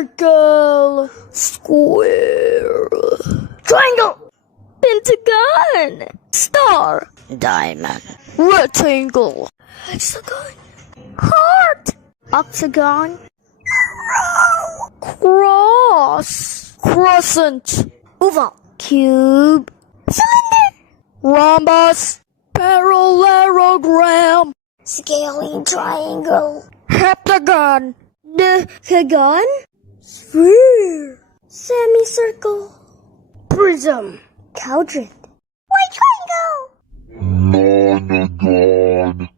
Circle. Square. Triangle. Pentagon. Star. Diamond. Rectangle. Hexagon. Heart. Octagon. Cross. Crescent. Oval. Cube. Cylinder. Rhombus. Parallelogram. Scaling triangle. Heptagon. Decagon. Sphere. Semicircle. Prism. Quadrant. White triangle. Nonagon.